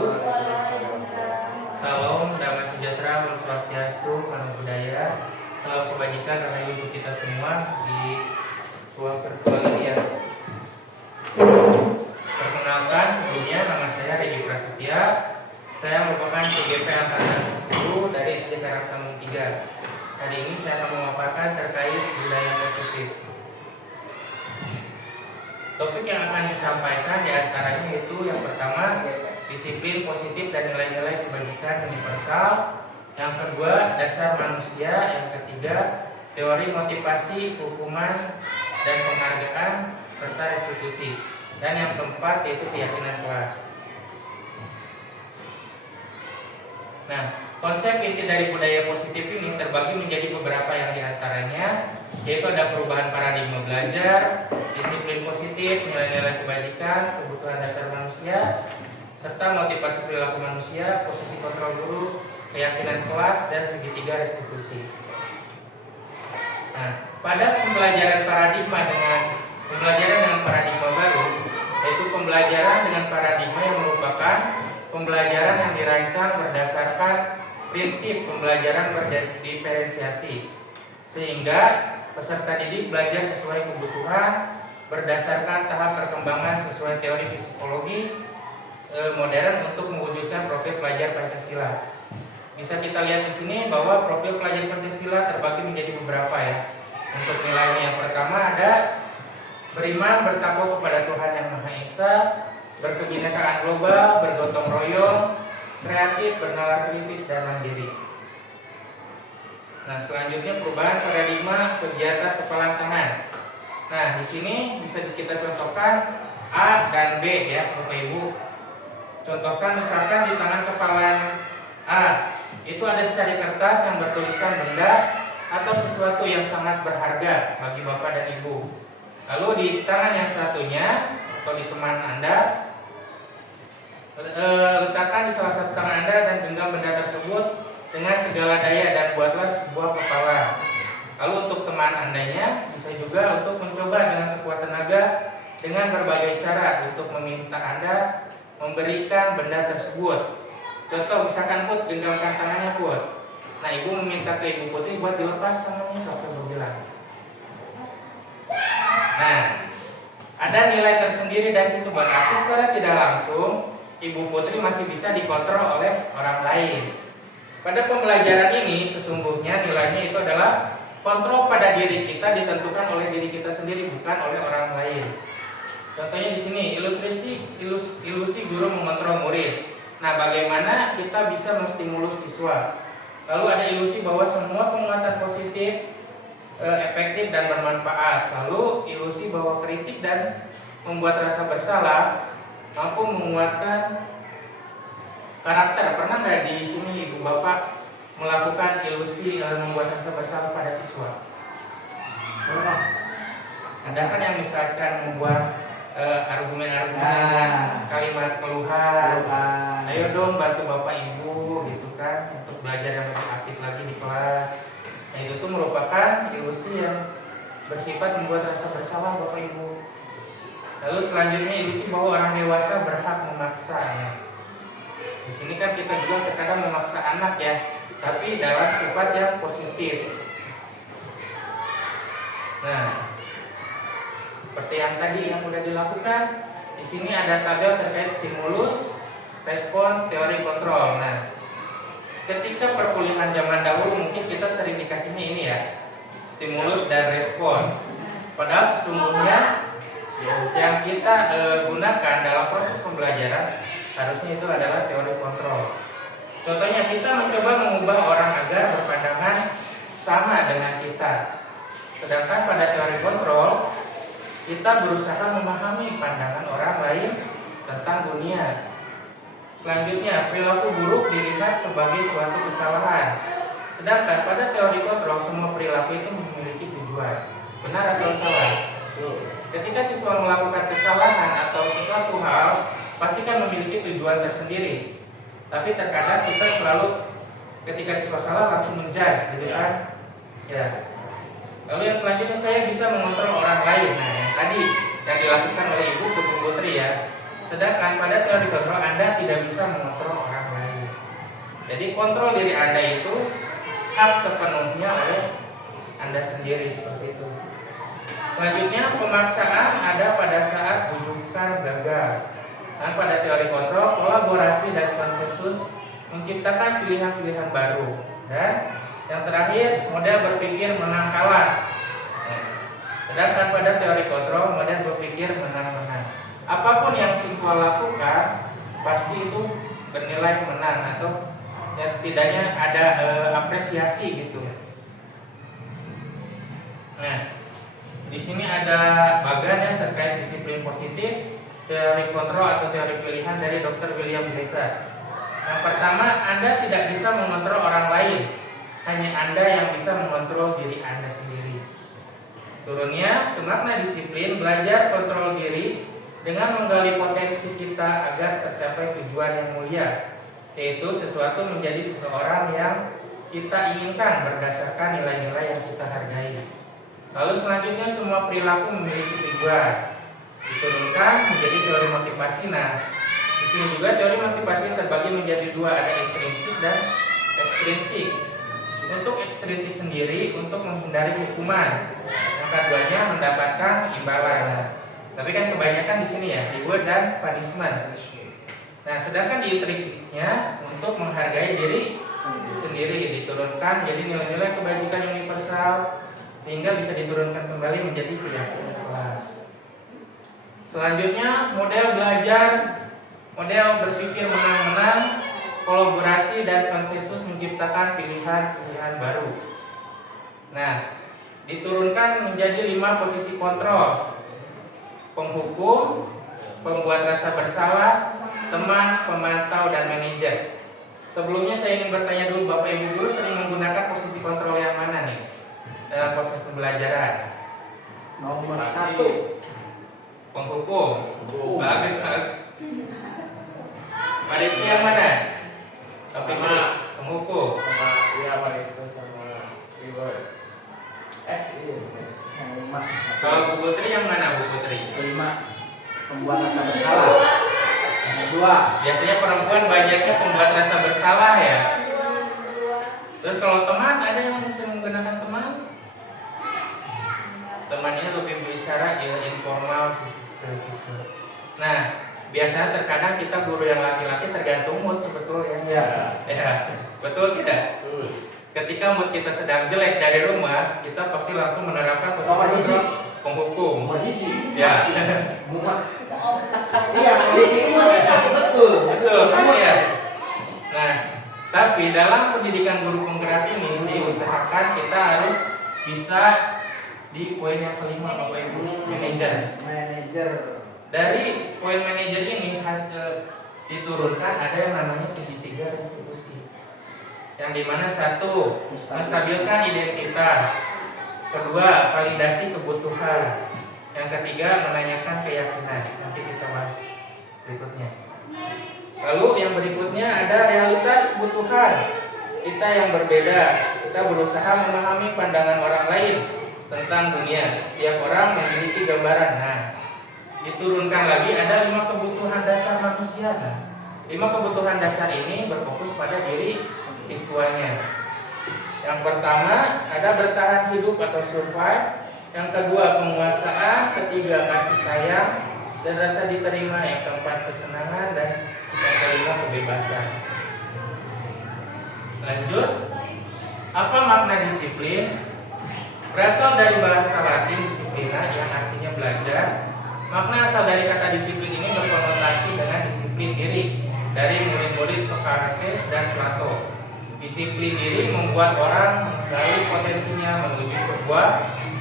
wabarakatuh. Salam damai sejahtera, Om Swastiastu, Namo Buddhaya. Salam kebajikan rahayu untuk kita semua di ruang virtual ini ya. Perkenalkan, sebelumnya nama saya Regi Prasetya. Saya merupakan CGP Angkatan 10 dari SD Perak Sambung 3. Kali ini saya akan memaparkan terkait budaya positif. Topik yang akan disampaikan diantaranya yaitu yang pertama, disiplin positif dan nilai-nilai kebajikan universal. Yang kedua, dasar manusia. Yang ketiga, teori motivasi, hukuman, dan penghargaan, serta restitusi. Dan yang keempat yaitu keyakinan kelas. Nah, konsep inti dari budaya positif ini terbagi menjadi beberapa yang diantaranya, yaitu ada perubahan paradigma belajar, disiplin positif, nilai-nilai kebajikan, kebutuhan dasar manusia, serta motivasi perilaku manusia, posisi kontrol guru, keyakinan kelas, dan segitiga restitusi. Nah, pada pembelajaran dengan paradigma baru, yaitu pembelajaran dengan paradigma yang merupakan pembelajaran yang dirancang berdasarkan prinsip pembelajaran berdiferensiasi, sehingga peserta didik belajar sesuai kebutuhan berdasarkan tahap perkembangan sesuai teori psikologi modern untuk mewujudkan profil pelajar Pancasila. Bisa kita lihat di sini bahwa profil pelajar Pancasila terbagi menjadi beberapa ya. Untuk nilainya yang pertama ada beriman bertakwa kepada Tuhan Yang Maha Esa, berkebinekaan global, bergotong royong, kreatif, bernalar kritis, dan mandiri. Nah, selanjutnya perubahan paradigma kegiatan kepalan tangan. Nah, di sini bisa kita contohkan A dan B ya, Bapak Ibu. Contohkan misalkan di tangan kepalan A itu ada secari kertas yang bertuliskan benda atau sesuatu yang sangat berharga bagi Bapak dan Ibu. Lalu di tangan yang satunya atau di teman Anda, letakkan di salah satu tangan Anda dan genggam benda tersebut dengan segala daya dan buatlah sebuah kepala. Lalu untuk teman Andanya bisa juga untuk mencoba dengan sekuat tenaga dengan berbagai cara untuk meminta Anda memberikan benda tersebut. Contoh misalkan Put, genggamkan tangannya Put. Nah, Ibu meminta ke Ibu Putri buat dilepas tangannya sampai berbilang. Nah, ada nilai tersendiri dari situ, berarti secara tidak langsung Ibu Putri masih bisa dikontrol oleh orang lain. Pada pembelajaran ini sesungguhnya nilainya itu adalah kontrol pada diri kita ditentukan oleh diri kita sendiri, bukan oleh orang lain. Contohnya di sini ilusi guru mengontrol murid. Nah, bagaimana kita bisa menstimulus siswa? Lalu ada ilusi bahwa semua penguatan positif efektif dan bermanfaat. Lalu ilusi bahwa kritik dan membuat rasa bersalah mampu menguatkan karakter. Pernah nggak di sini Ibu Bapak melakukan ilusi membuat rasa bersalah pada siswa? Pernah. Ada kan yang misalkan membuat argumen-argumen, kalimat keluhan, ayo dong bantu Bapak Ibu gitu kan untuk belajar yang lebih aktif lagi di kelas. Nah, itu tuh merupakan ilusi yang bersifat membuat rasa bersalah Bapak Ibu. Lalu selanjutnya ilusi bahwa orang dewasa berhak memaksa ya. Di sini kan kita juga terkadang memaksa anak ya, tapi dalam sifat yang positif. Nah, seperti yang tadi yang sudah dilakukan, di sini ada tabel terkait stimulus, respon, teori kontrol. Nah, ketika perkuliahan zaman dahulu mungkin kita sering dikasihnya ini ya, stimulus dan respon. Padahal sesungguhnya yang kita gunakan dalam proses pembelajaran harusnya itu adalah teori kontrol. Contohnya kita mencoba mengubah orang agar berpandangan sama dengan kita. Sedangkan pada teori kontrol kita berusaha memahami pandangan orang lain tentang dunia. Selanjutnya, perilaku buruk dilihat sebagai suatu kesalahan. Sedangkan pada teori kontrol semua perilaku itu memiliki tujuan. Benar atau salah? Ketika siswa melakukan kesalahan atau sesuatu hal, pasti kan memiliki tujuan tersendiri. Tapi terkadang kita selalu ketika siswa salah langsung menjudge, gitu kan? Ya. Lalu yang selanjutnya saya bisa mengontrol orang lain. Nah, yang tadi yang dilakukan oleh Ibu Putri ya, Sedangkan pada teori kontrol Anda tidak bisa mengontrol orang lain. Jadi kontrol diri Anda itu hak sepenuhnya oleh Anda sendiri, seperti itu. Selanjutnya, pemaksaan ada pada saat bujukan gagal. Dan pada teori kontrol, kolaborasi dan konsensus menciptakan pilihan-pilihan baru. Dan yang terakhir, model berpikir menang kalah. Sedangkan pada teori kontrol, model berpikir menang-menang. Apapun yang siswa lakukan pasti itu bernilai menang, atau ya setidaknya ada apresiasi gitu. Nah, di sini ada bagian yang terkait disiplin positif, teori kontrol atau teori pilihan dari Dr. William Glasser. Yang pertama, Anda tidak bisa mengontrol orang lain, hanya Anda yang bisa mengontrol diri Anda sendiri. Turunnya, ke makna disiplin, belajar kontrol diri dengan menggali potensi kita agar tercapai tujuan yang mulia, yaitu sesuatu menjadi seseorang yang kita inginkan berdasarkan nilai-nilai yang kita hargai. Lalu selanjutnya, semua perilaku memiliki tujuan, diturunkan menjadi teori motivasi. Nah, di sini juga teori motivasi terbagi menjadi dua, ada intrinsik dan ekstrinsik. Untuk ekstrinsik sendiri untuk menghindari hukuman, yang keduanya mendapatkan imbalan. Nah, tapi kan kebanyakan di sini ya reward dan punishment. Nah, sedangkan di intrinsiknya untuk menghargai diri sendiri, diturunkan jadi nilai-nilai kebajikan universal sehingga bisa diturunkan kembali menjadi keyakinan kelas. Selanjutnya, model belajar, model berpikir menang-menang, kolaborasi dan konsensus menciptakan pilihan-pilihan baru. Nah, diturunkan menjadi 5 posisi kontrol: penghukum, pembuat rasa bersalah, teman, pemantau, dan manajer. Sebelumnya saya ingin bertanya dulu, Bapak Ibu guru sering menggunakan posisi kontrol yang mana nih dalam proses pembelajaran? Nomor 1, penghukum. Bagus, bagus. Pak Rifki yang mana? Sama penghukum. sama ya Marisko sama Igor. Iya. Kalau Bu Putri yang mana, Bu Putri? 5, pembuat rasa bersalah. Yang kedua, Biasanya perempuan banyaknya pembuat rasa bersalah ya. Terus kalau teman, ada yang sering menggunakan teman? Teman ini lebih bicara ya informal sih. Nah, biasanya terkadang kita guru yang laki-laki tergantung mood sebetulnya. Ya, betul tidak? Ketika mood kita sedang jelek dari rumah, kita pasti langsung menerapkan posisi penghukum. Ya. iya, kondisi betul. Ya. Nah, tapi dalam pendidikan guru penggerak ini diusahakan kita harus bisa di poin yang kelima, Bapak Ibu, manajer. Dari poin manajer ini diturunkan ada yang namanya segitiga restitusi, yang dimana 1, menstabilkan identitas, 2, validasi kebutuhan, yang ketiga menanyakan keyakinan. Nanti kita bahas berikutnya. Lalu yang berikutnya ada realitas kebutuhan kita yang berbeda. Kita berusaha memahami pandangan orang lain tentang dunia. Setiap orang memiliki gambaran. Nah, diturunkan lagi ada 5 kebutuhan dasar manusia. Nah, 5 kebutuhan dasar ini berfokus pada diri siswanya. Yang pertama ada bertahan hidup atau survive. Yang kedua penguasaan, ketiga kasih sayang dan rasa diterima, yang keempat kesenangan, dan yang kelima kebebasan. Lanjut, apa makna disiplin? Berasal dari bahasa Latin disiplina yang artinya belajar. Makna asal dari kata disiplin ini berkonotasi dengan disiplin diri dari murid-murid Socrates dan Plato. Disiplin diri membuat orang menggali potensinya menuju sebuah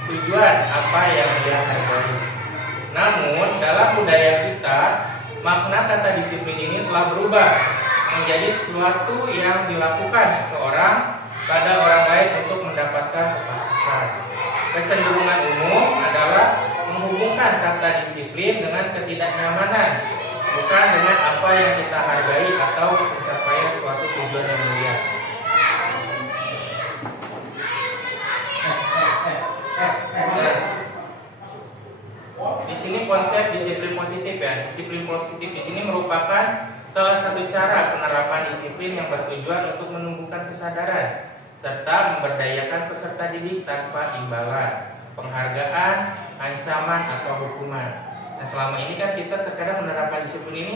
tujuan apa yang dia hargai. Namun dalam budaya kita, makna kata disiplin ini telah berubah menjadi sesuatu yang dilakukan seseorang pada orang lain untuk mendapatkan kepatuhan. Kecenderungan umum adalah menghubungkan kata disiplin dengan ketidaknyamanan, bukan dengan apa yang kita hargai atau pencapaian suatu tujuan yang mulia. Nah, di sini konsep disiplin positif ya. Disiplin positif di sini merupakan salah satu cara penerapan disiplin yang bertujuan untuk menumbuhkan kesadaran serta memberdayakan peserta didik tanpa imbalan, penghargaan, ancaman atau hukuman. Nah, selama ini kan kita terkadang menerapkan disiplin ini,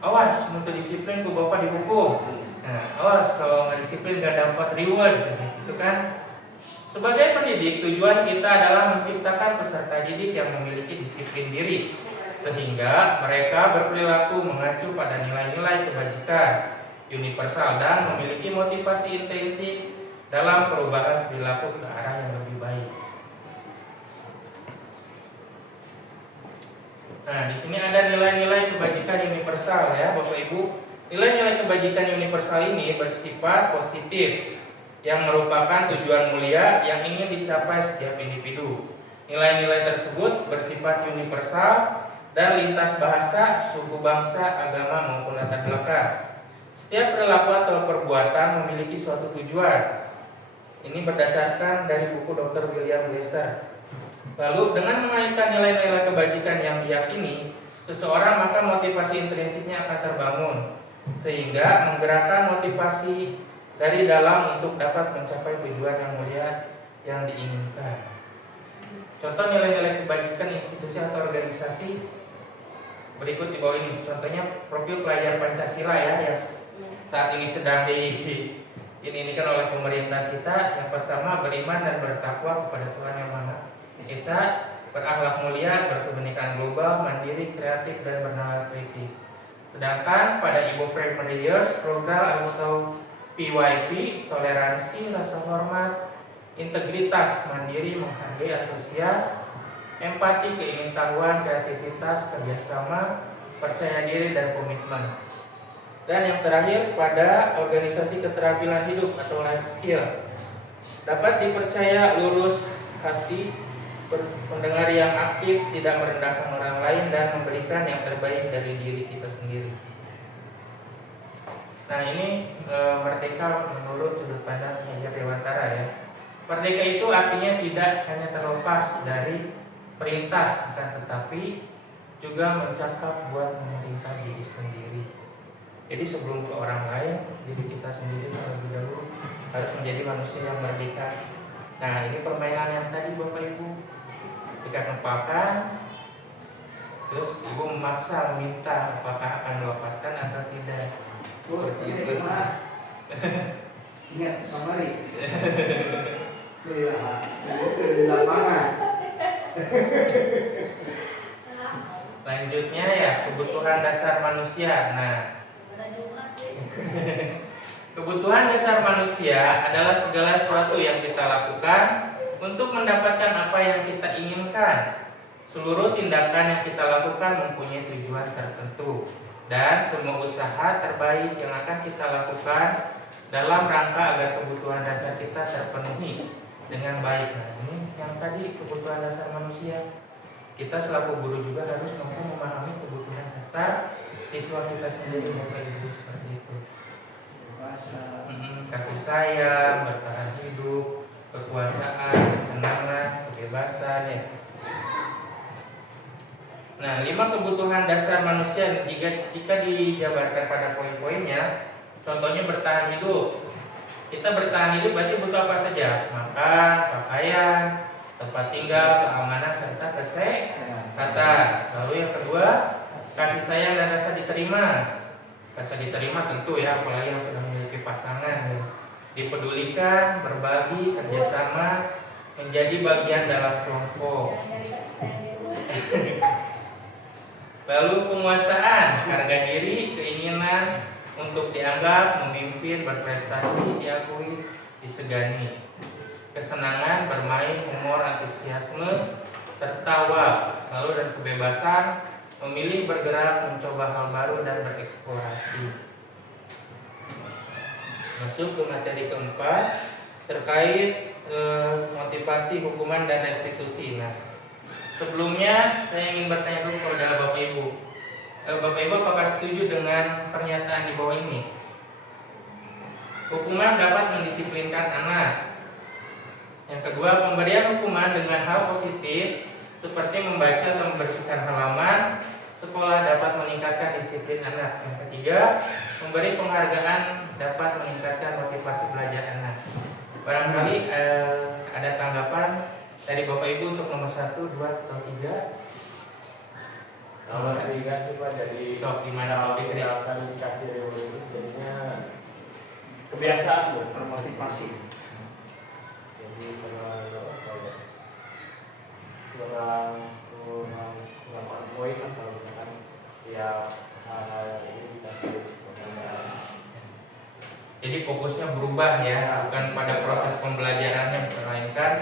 awas untuk disiplin ku bapak dihukum. Nah, awas kalau nggak disiplin nggak dapat reward, gitu kan? Sebagai pendidik, tujuan kita adalah menciptakan peserta didik yang memiliki disiplin diri, sehingga mereka berperilaku mengacu pada nilai-nilai kebajikan universal dan memiliki motivasi intensif dalam perubahan perilaku ke arah yang lebih baik. Nah, di sini ada nilai-nilai kebajikan universal ya, Bapak Ibu. Nilai-nilai kebajikan universal ini bersifat positif yang merupakan tujuan mulia yang ingin dicapai setiap individu. Nilai-nilai tersebut bersifat universal dan lintas bahasa, suku bangsa, agama maupun latar belakang. Setiap perilaku atau perbuatan memiliki suatu tujuan. Ini berdasarkan dari buku Dr. William Glasser. Lalu dengan mengaitkan nilai-nilai kebajikan yang diyakini seseorang, maka motivasi intrinsiknya akan terbangun sehingga menggerakkan motivasi dari dalam untuk dapat mencapai tujuan yang mulia yang diinginkan. Contoh nilai-nilai kebajikan institusi atau organisasi berikut di bawah ini. Contohnya profil pelajar Pancasila ya, yang saat ini sedang diinikan oleh pemerintah kita. Yang pertama, beriman dan bertakwa kepada Tuhan Yang Maha Esa, berakhlak mulia, berkebinekaan global, mandiri, kreatif, dan bernalar kritis. Sedangkan pada Ibu Primary Years, program atau PYP, toleransi, rasa hormat, integritas, mandiri, menghargai, antusias, empati, keingintahuan, kreativitas, kerjasama, percaya diri, dan komitmen. Dan yang terakhir pada organisasi keterampilan hidup atau life skill, dapat dipercaya, lurus hati, pendengar yang aktif, tidak merendahkan orang lain, dan memberikan yang terbaik dari diri kita sendiri. Nah, ini merdeka menurut sudut pandang Ki Hajar Dewantara ya. Merdeka itu artinya tidak hanya terlepas dari perintah, akan tetapi juga mencakap buat memerintah diri sendiri. Jadi sebelum ke orang lain, diri kita sendiri terlebih dahulu harus menjadi manusia yang merdeka. Nah, ini permainan yang tadi Bapak Ibu, ketika mempakan, terus Ibu memaksa meminta apakah akan melepaskan atau tidak. Seperti itu. Ingat samari. Di lapangan. Lanjutnya ya, kebutuhan dasar manusia. Nah, kebutuhan dasar manusia adalah segala sesuatu yang kita lakukan untuk mendapatkan apa yang kita inginkan. Seluruh tindakan yang kita lakukan mempunyai tujuan tertentu, dan semua usaha terbaik yang akan kita lakukan dalam rangka agar kebutuhan dasar kita terpenuhi dengan baik. Nah, ini yang tadi kebutuhan dasar manusia. Kita selaku guru juga harus mampu memahami kebutuhan dasar siswa kita sendiri, Bapak Ibu, seperti itu. Kasih sayang, bertahan hidup, kekuasaan, kesenangan, kebebasan ya. Nah, 5 kebutuhan dasar manusia jika dijabarkan pada poin-poinnya, contohnya bertahan hidup. Kita bertahan hidup berarti butuh apa saja? Makan, pakaian, tempat tinggal, keamanan, serta kesehatan. Lalu yang kedua, kasih sayang dan rasa diterima. Rasa diterima tentu ya, apalagi yang sudah memiliki pasangan ya. Dipedulikan, berbagi, kerjasama, menjadi bagian dalam kelompok. Lalu penguasaan, harga diri, keinginan untuk dianggap, memimpin, berprestasi, diakui, disegani. Kesenangan, bermain, humor, antusiasme, tertawa. Lalu dan kebebasan, memilih, bergerak, mencoba hal baru, dan bereksplorasi. Masuk ke materi keempat terkait motivasi, hukuman, dan restitusi. Nah, sebelumnya saya ingin bertanya dulu kepada Bapak Ibu. Bapak Ibu apakah setuju dengan pernyataan di bawah ini? Hukuman dapat mendisiplinkan anak. Yang kedua, pemberian hukuman dengan hal positif seperti membaca atau membersihkan halaman sekolah dapat meningkatkan disiplin anak. Yang ketiga, memberi penghargaan dapat meningkatkan motivasi belajar anak. Barangkali ada tanggapan dari Bapak Ibu untuk nomor 1, 2, atau 3? Nomor 3 sih Pak, jadi Sok gimana kalau Pak Fikri? misalkan dikasih reward itu jadinya kebiasaan Bu. Termotivasi. Jadi kurang on point lah kalau misalkan setiap hal ini dikasih penghargaan. Jadi fokusnya berubah ya, bukan pada proses pembelajarannya, melainkan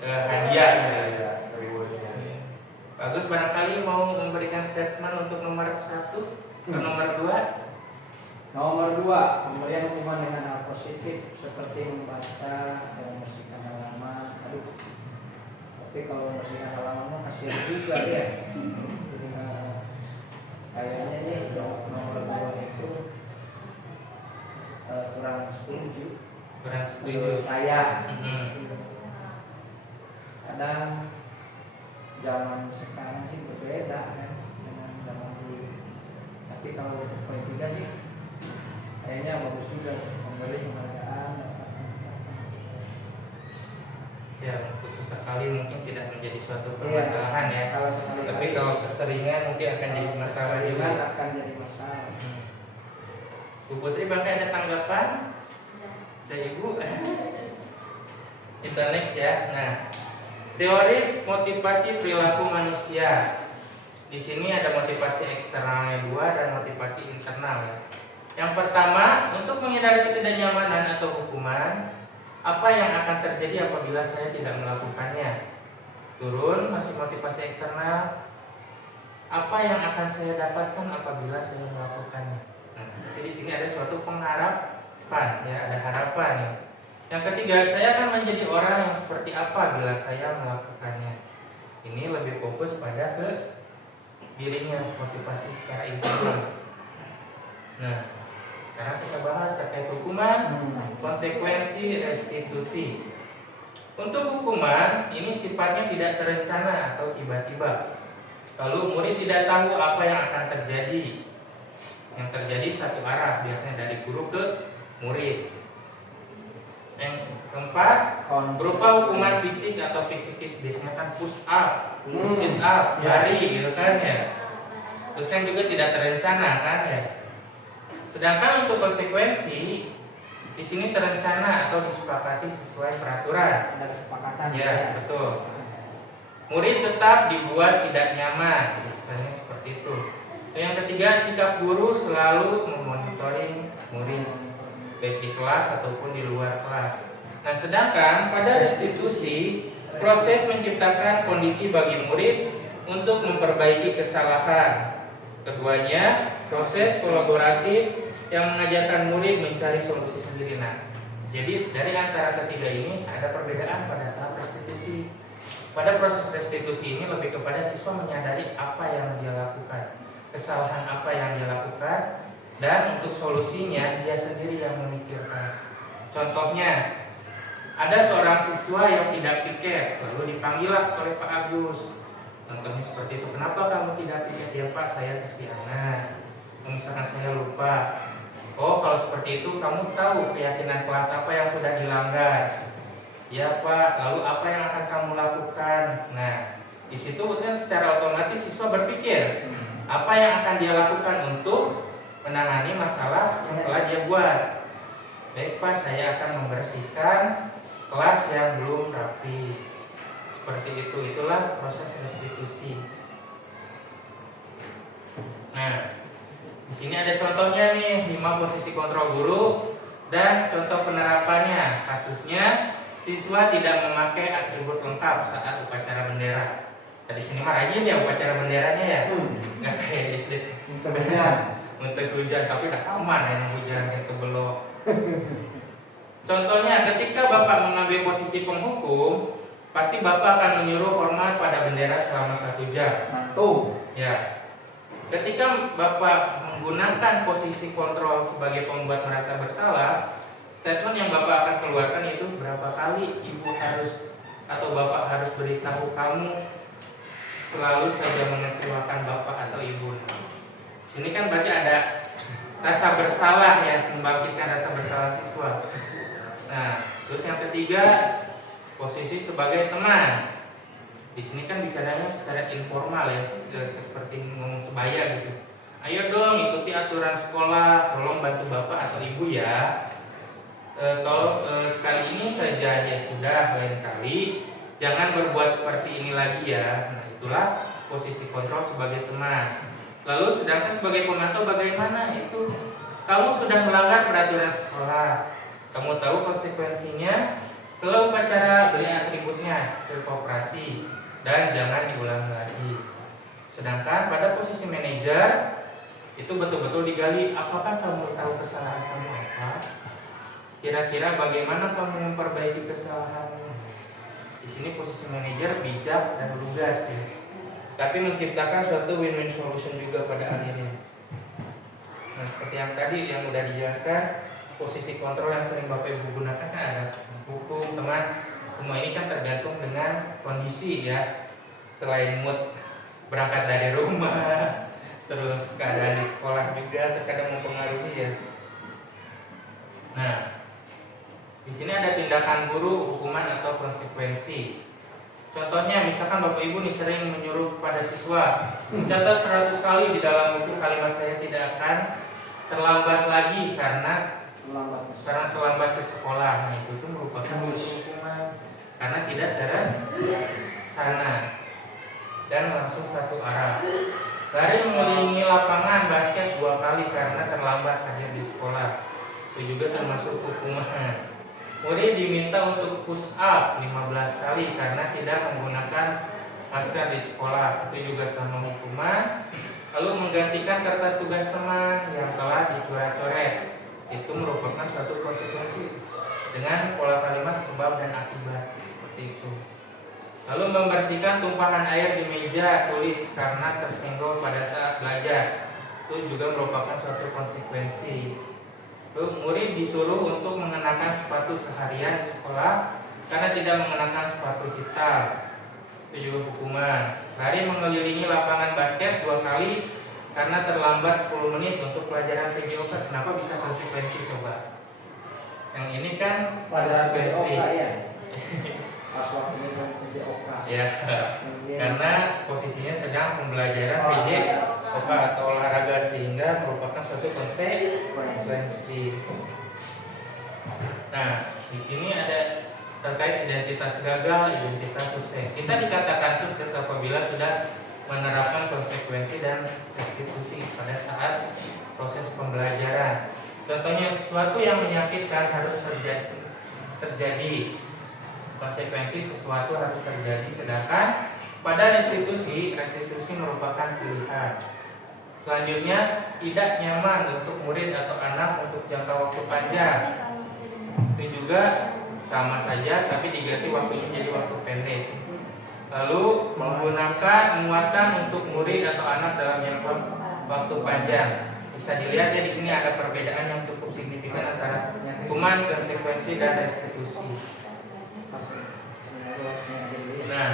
hadiah. Ya, rewardnya. Bagus, barangkali mau memberikan statement untuk nomor 1 atau nomor 2? Nomor 2, pemberian hukuman dengan hal positif seperti membaca dan membersihkan halaman. Aduh, tapi kalau membersihkan halaman mah kasihan juga ya. Kayaknya nih nomor 2 itu kurang setuju. Kurang setuju. Menurut saya. Mhm. Kadang zaman sekarang sih berbeda kan dengan zaman dulu. Tapi kalau untuk poin 3 sih kayaknya bagus juga memberi penghargaan. Ya, untuk sesekali mungkin tidak menjadi suatu permasalahan ya. Kalau sekali Tapi kalau keseringan mungkin akan jadi masalah juga. Akan jadi masalah. Bu Putri, bangkai ada tanggapan? Dari Ibu? Kita next ya. Nah, teori motivasi perilaku manusia. Di sini ada motivasi eksternalnya 2 dan motivasi internal ya. Yang pertama, untuk menghindari ketidaknyamanan atau hukuman, apa yang akan terjadi apabila saya tidak melakukannya? Turun, masih motivasi eksternal. Apa yang akan saya dapatkan apabila saya melakukannya? Nah, jadi di sini ada suatu pengharapan ya, ada harapan ya. Yang ketiga, saya akan menjadi orang yang seperti apa bila saya melakukannya. Ini lebih fokus pada ke dirinya, motivasi secara internal. Nah, sekarang kita bahas terkait hukuman, konsekuensi, restitusi. Untuk hukuman, ini sifatnya tidak terencana atau tiba-tiba. Lalu murid tidak tahu apa yang akan terjadi. Yang terjadi satu arah, biasanya dari guru ke murid. Yang keempat, berupa hukuman fisik atau psikis, biasanya kan push up, sit up, lari gitu kan ya. Terus kan juga tidak terencana kan ya. Sedangkan untuk konsekuensi di sini terencana atau disepakati sesuai peraturan. Ada kesepakatan Ya, betul. Murid tetap dibuat tidak nyaman, misalnya seperti itu. Yang ketiga, sikap guru selalu memonitoring murid, baik di kelas ataupun di luar kelas. Nah, sedangkan pada restitusi, proses menciptakan kondisi bagi murid untuk memperbaiki kesalahan. Keduanya, proses kolaboratif yang mengajarkan murid mencari solusi sendiri. Nah, jadi dari antara ketiga ini ada perbedaan pada tahap restitusi. Pada proses restitusi ini lebih kepada siswa menyadari apa yang dia lakukan, kesalahan apa yang dia lakukan, dan untuk solusinya dia sendiri yang memikirkan. Contohnya, ada seorang siswa yang tidak piket, lalu dipanggillah oleh Pak Agus. Contohnya seperti itu, kenapa kamu tidak piket? Ya Pak, saya kesiangan. Misalkan saya lupa. Oh, kalau seperti itu kamu tahu keyakinan kelas apa yang sudah dilanggar. Ya Pak, lalu apa yang akan kamu lakukan? Nah, di situ kan secara otomatis siswa berpikir apa yang akan dia lakukan untuk menangani masalah yang telah dia buat. Baik Pak, saya akan membersihkan kelas yang belum rapi. Seperti itu, itulah proses restitusi. Nah, di sini ada contohnya nih, 5 posisi kontrol guru dan contoh penerapannya. Kasusnya, siswa tidak memakai atribut lengkap saat upacara bendera. Nah, di sini mah rajin ya upacara benderanya ya. Nggak kayak di SD. Untuk hujan, tapi udah aman ya hujan itu belum. Contohnya, ketika Bapak mengambil posisi penghukum, pasti Bapak akan menyuruh hormat pada bendera selama 1 jam. Mantu. Ya. Ketika Bapak menggunakan posisi kontrol sebagai pembuat merasa bersalah, statement yang Bapak akan keluarkan itu berapa kali Ibu harus atau Bapak harus beritahu kamu selalu saja mengecewakan bapak atau ibu. Sini kan berarti ada rasa bersalah ya, membangkitkan rasa bersalah siswa. Nah, terus yang ketiga, posisi sebagai teman. Di sini kan bicaranya secara informal ya, seperti ngomong sebaya gitu. Ayo dong ikuti aturan sekolah, tolong bantu bapak atau ibu ya. Kalau sekali ini saja ya sudah, lain kali jangan berbuat seperti ini lagi ya. Nah, itulah posisi kontrol sebagai teman. Lalu sedangkan sebagai pemantau bagaimana? Itu kamu sudah melanggar peraturan sekolah. Kamu tahu konsekuensinya. Setelah upacara beri atributnya ke koperasi dan jangan diulangi lagi. Sedangkan pada posisi manajer itu betul-betul digali, apakah kamu tahu kesalahan kamu apa? Kira-kira bagaimana kamu memperbaiki kesalahanmu? Di sini posisi manajer bijak dan lugas ya. Tapi menciptakan suatu win-win solution juga pada akhirnya. Nah, seperti yang tadi yang udah dijelaskan, posisi kontrol yang sering Bapak Ibu gunakan kan ada hukum, teman. Semua ini kan tergantung dengan kondisi ya. Selain mood berangkat dari rumah, terus keadaan di sekolah juga terkadang mempengaruhi ya. Nah, di sini ada tindakan guru, hukuman atau konsekuensi. Contohnya misalkan Bapak Ibu nih sering menyuruh pada siswa mencatat 100 kali di dalam buku kalimat saya tidak akan terlambat lagi karena terlambat ke sekolah. Nah, itu tuh merupakan hukuman karena tidak sana dan langsung satu arah. Lari mengelilingi lapangan basket 2 kali karena terlambat hadir di sekolah. Itu juga termasuk hukuman. Murid diminta untuk push up 15 kali karena tidak menggunakan masker di sekolah. Itu juga sama hukuman. Lalu menggantikan kertas tugas teman yang telah dicoret-coret. Itu merupakan suatu konsekuensi dengan pola kalimat sebab dan akibat seperti itu. Lalu membersihkan tumpahan air di meja tulis karena tersenggol pada saat belajar. Itu juga merupakan suatu konsekuensi. Lalu murid disuruh untuk mengenakan sepatu seharian di sekolah karena tidak mengenakan sepatu hitam. Itu juga hukuman. Lari mengelilingi lapangan basket 2 kali karena terlambat 10 menit untuk pelajaran PJOK. Kenapa bisa konsekuensi coba? Yang ini kan konsekuensi. Pas waktunya PJOK. Ya, karena posisinya sedang pembelajaran PJOK atau olahraga sehingga merupakan suatu konsekuensi. Nah, di sini ada terkait identitas gagal, identitas sukses. Kita dikatakan sukses apabila sudah menerapkan konsekuensi dan restitusi pada saat proses pembelajaran. Contohnya sesuatu yang menyakitkan harus terjadi. Konsekuensi sesuatu harus terjadi. Sedangkan pada restitusi merupakan pilihan. Selanjutnya, tidak nyaman untuk murid atau anak untuk jangka waktu panjang. Itu juga sama saja, tapi diganti waktunya jadi waktu pendek. Lalu menguatkan untuk murid atau anak dalam jangka waktu panjang. Bisa dilihat ya di sini ada perbedaan yang cukup signifikan antara hukuman, konsekuensi dan restitusi. Nah,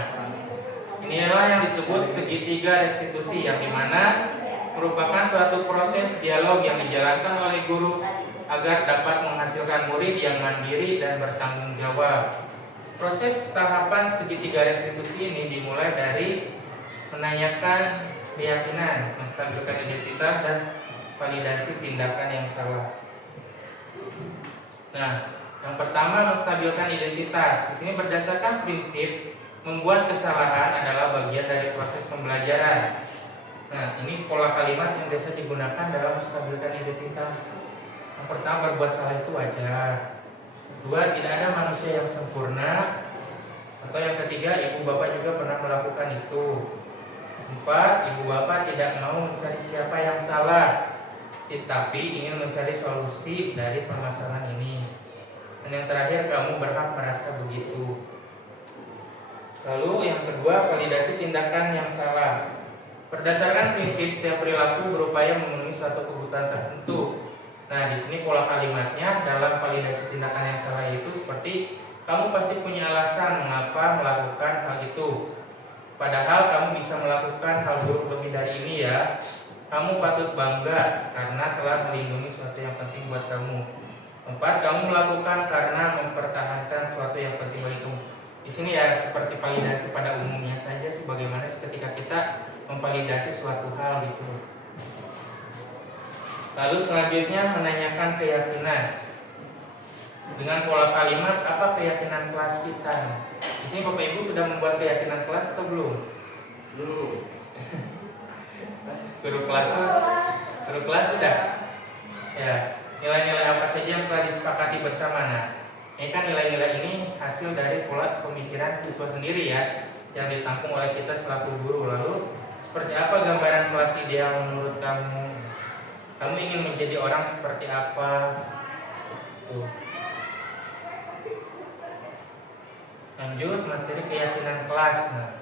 inilah yang disebut segitiga restitusi, yang dimana merupakan suatu proses dialog yang dijalankan oleh guru agar dapat menghasilkan murid yang mandiri dan bertanggung jawab. Proses tahapan segitiga restitusi ini dimulai dari menanyakan keyakinan, menstabilkan identitas dan validasi tindakan yang salah. Nah, yang pertama menstabilkan identitas. Di sini berdasarkan prinsip membuat kesalahan adalah bagian dari proses pembelajaran. Nah, ini pola kalimat yang biasa digunakan dalam menstabilkan identitas. Yang pertama, berbuat salah itu wajar. 2, tidak ada manusia yang sempurna. Atau yang ketiga, ibu bapak juga pernah melakukan itu. 4, ibu bapak tidak mau mencari siapa yang salah, tetapi ingin mencari solusi dari permasalahan ini. Dan yang terakhir, kamu berhak merasa begitu. Lalu yang kedua, validasi tindakan yang salah. Berdasarkan prinsip setiap perilaku berupaya memenuhi suatu kebutuhan tertentu. Nah, di sini pola kalimatnya dalam validasi tindakan yang salah itu seperti kamu pasti punya alasan mengapa melakukan hal itu. Padahal kamu bisa melakukan hal buruk lebih dari ini ya. Kamu patut bangga karena telah melindungi sesuatu yang penting buat kamu. 4. Kamu melakukan karena mempertahankan sesuatu yang penting bagi kamu. Di sini ya seperti validasi pada umumnya saja sih, bagaimana ketika kita memvalidasi suatu hal gitu. Lalu selanjutnya menanyakan keyakinan dengan pola kalimat, apa keyakinan kelas kita. Di sini Bapak Ibu sudah membuat keyakinan kelas atau belum? Belum. Guru kelas sudah. Ya, nilai-nilai apa saja yang telah disepakati bersama. Nah, ini kan nilai-nilai ini hasil dari pola pemikiran siswa sendiri ya, yang ditampung oleh kita selaku guru. Lalu seperti apa gambaran kelas ideal menurut kamu? Kamu ingin menjadi orang seperti apa? Tuh. Lanjut materi keyakinan kelas. Nah,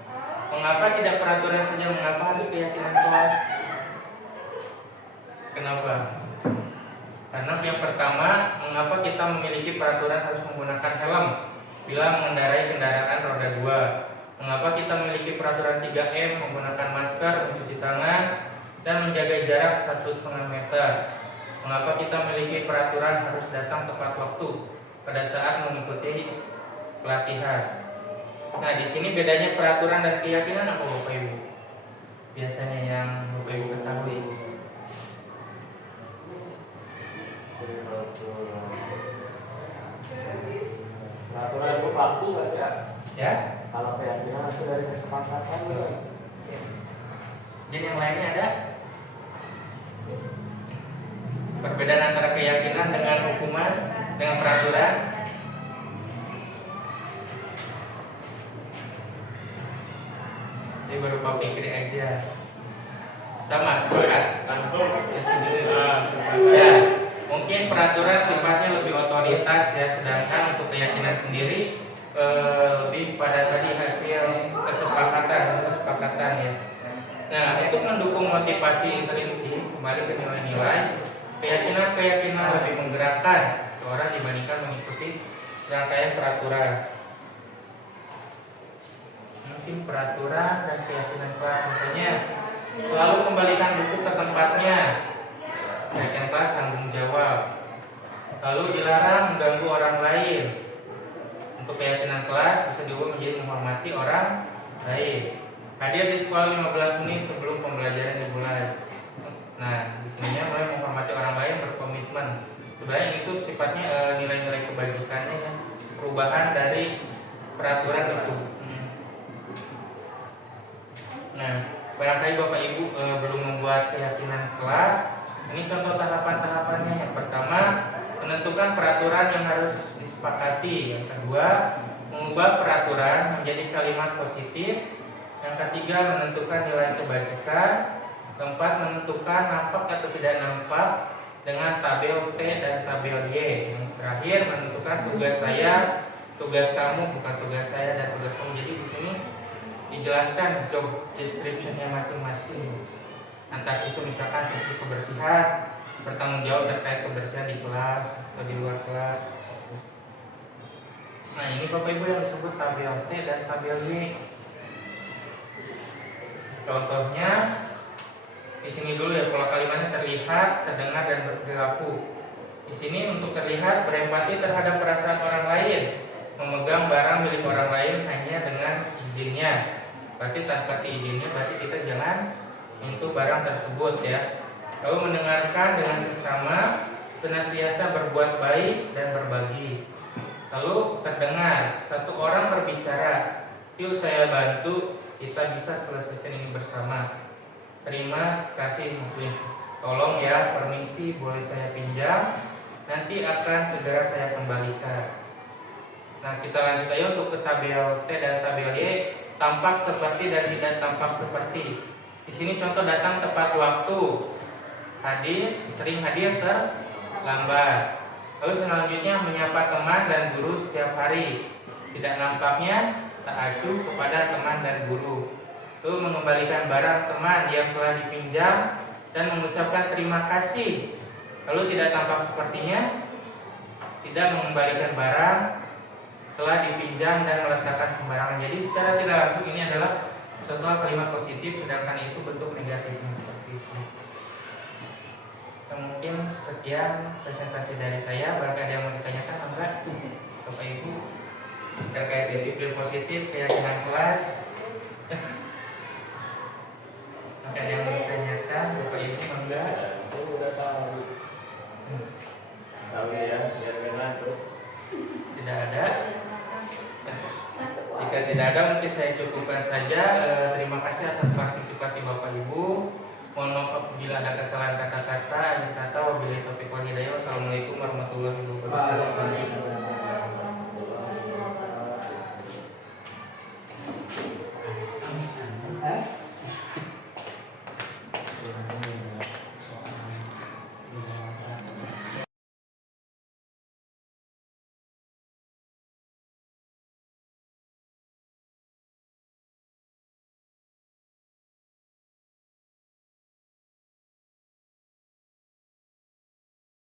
mengapa tidak peraturan saja? Mengapa harus keyakinan kelas? Kenapa? Karena yang pertama, mengapa kita memiliki peraturan harus menggunakan helm bila mengendarai kendaraan roda 2? Mengapa kita memiliki peraturan 3M, menggunakan masker, mencuci tangan, dan menjaga jarak 1,5 meter? Mengapa kita memiliki peraturan harus datang tepat waktu pada saat mengikuti pelatihan? Nah, di sini bedanya peraturan dan keyakinan apa Bapak Ibu? Biasanya yang Bapak Ibu ketahui. Peraturan itu baku nggak sih ya? Ya? Kalau keyakinan hasil dari kesepakatan gitu. Jadi yang lainnya ada? Perbedaan antara keyakinan dengan hukuman, dengan peraturan. Ini baru Pak Fikri aja. Sama, sepakat. Ya, mungkin peraturan sifatnya lebih otoritas ya, sedangkan untuk keyakinan sendiri lebih pada tadi hasil kesepakatan ya. Nah, untuk mendukung motivasi intrinsik, kembali ke nilai-nilai, keyakinan lebih menggerakkan seseorang dibandingkan mengikuti rangkaian peraturan. Mungkin peraturan dan keyakinan kelas, contohnya selalu kembalikan buku ke tempatnya. Keyakinan kelas tanggung jawab. Lalu dilarang mengganggu orang lain. Untuk keyakinan kelas bisa diubah menjadi menghormati orang lain. Hadir di sekolah 15 menit sebelum pembelajaran dimulai. Nah, di sininya mulai menghormati orang lain, berkomitmen. Sebenarnya itu sifatnya nilai-nilai kebajikannya ya. Perubahan dari peraturan itu. Nah, barangkali Bapak Ibu belum membuat keyakinan kelas. Ini contoh tahapan-tahapannya. Yang pertama, menentukan peraturan yang harus disepakati. Yang kedua, mengubah peraturan menjadi kalimat positif. Yang ketiga, menentukan nilai kebajikan. Keempat, menentukan nampak atau tidak nampak dengan tabel T dan tabel Y. Yang terakhir, menentukan tugas saya, tugas kamu, bukan tugas saya dan tugas kamu. Jadi di sini dijelaskan job description-nya masing-masing. Antar siswa misalkan sisi kebersihan, bertanggung jawab terkait kebersihan di kelas atau di luar kelas. Nah, ini Bapak Ibu yang disebut tabel T dan tabel Y. Contohnya di sini dulu ya, pola kalimatnya terlihat, terdengar dan berperilaku. Di sini untuk terlihat, berempati terhadap perasaan orang lain, memegang barang milik orang lain hanya dengan izinnya. Berarti tanpa si izinnya, berarti kita jangan menyentuh barang tersebut ya. Lalu mendengarkan dengan sesama, senantiasa berbuat baik dan berbagi. Lalu terdengar, satu orang berbicara, yuk saya bantu, kita bisa selesaikan ini bersama. Terima kasih, mungkin tolong ya, permisi, boleh saya pinjam, nanti akan segera saya kembalikan. Nah, kita lanjut aja untuk ke tabel T dan tabel Y. Tampak seperti dan tidak tampak seperti. Di sini contoh datang tepat waktu, hadir, sering hadir, terlambat. Lalu selanjutnya menyapa teman dan guru setiap hari. Tidak nampaknya tak acuh kepada teman dan guru. Lalu mengembalikan barang teman yang telah dipinjam dan mengucapkan terima kasih. Lalu tidak tampak sepertinya tidak mengembalikan barang telah dipinjam dan meletakkan sembarangan. Jadi secara tidak langsung ini adalah suatu hal kalimat positif sedangkan itu bentuk negatifnya seperti itu. Mungkin sekian presentasi dari saya. Barangkali ada yang mau ditanyakan enggak Bapak Ibu terkait disiplin positif, keyakinan kelas? Ada yang mau ditanyakan Bapak Ibu enggak? Saya udah tahu. Sawi ya, biar benar tuh. Tidak ada. Jika tidak ada mungkin saya cukupkan saja. Terima kasih atas partisipasi Bapak Ibu. Mohon maaf apabila ada kesalahan kata-kata, akhir kata wabillahi taufiq wal hidayah. Wassalamualaikum warahmatullahi wabarakatuh. Waalaikumsalam.